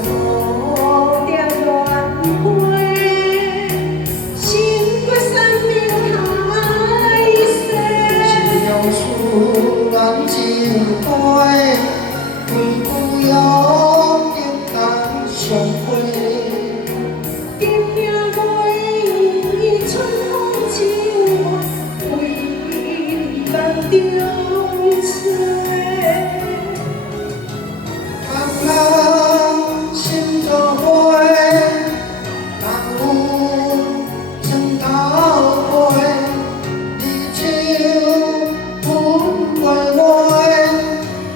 无点乱花，心过山明海誓。一样思咱情怀，为不要点当相会。金影袂春风秋月，为你梦中吹。甘人心作花，甘有床头陪。离愁分月月，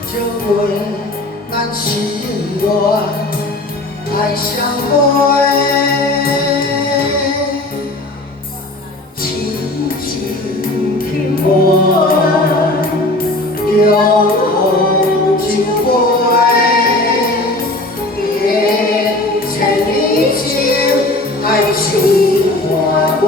照月咱心愿爱相会。亲情轻抹，中风一杯，别千里情，爱情换杯。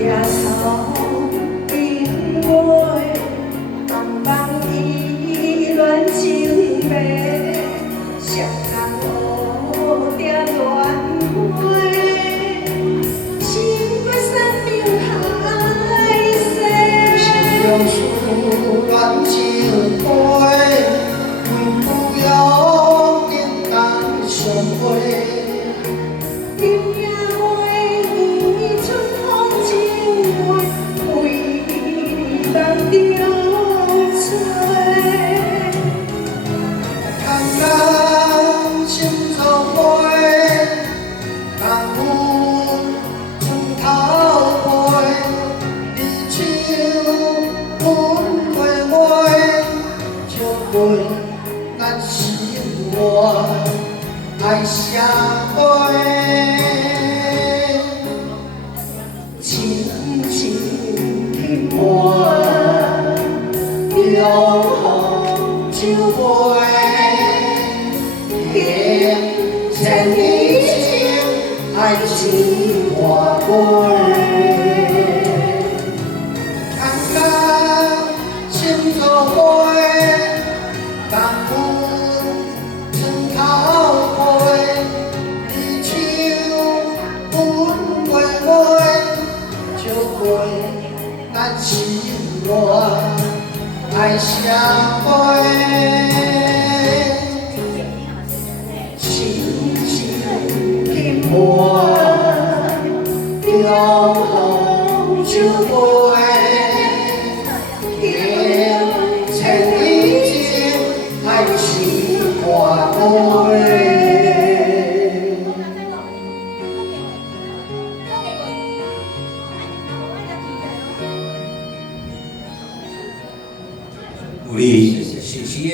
夜头明月，茫茫依恋情迷，谁人无点乱花？心过山明海誓。是用思咱情怀，为不要点当相会。金影袂春风秋月，为你梦中吹。甘人心作花，甘有床头陪。离愁分月月，照月咱心愿爱相会。亲情轻抹，中风一杯，别千里情，爱情换杯。甘人心作花，甘有床头陪。离愁分月月，照月咱心愿爱相会。亲情轻抹，中风一杯，别千里情，爱情换杯。鼓励，谢谢。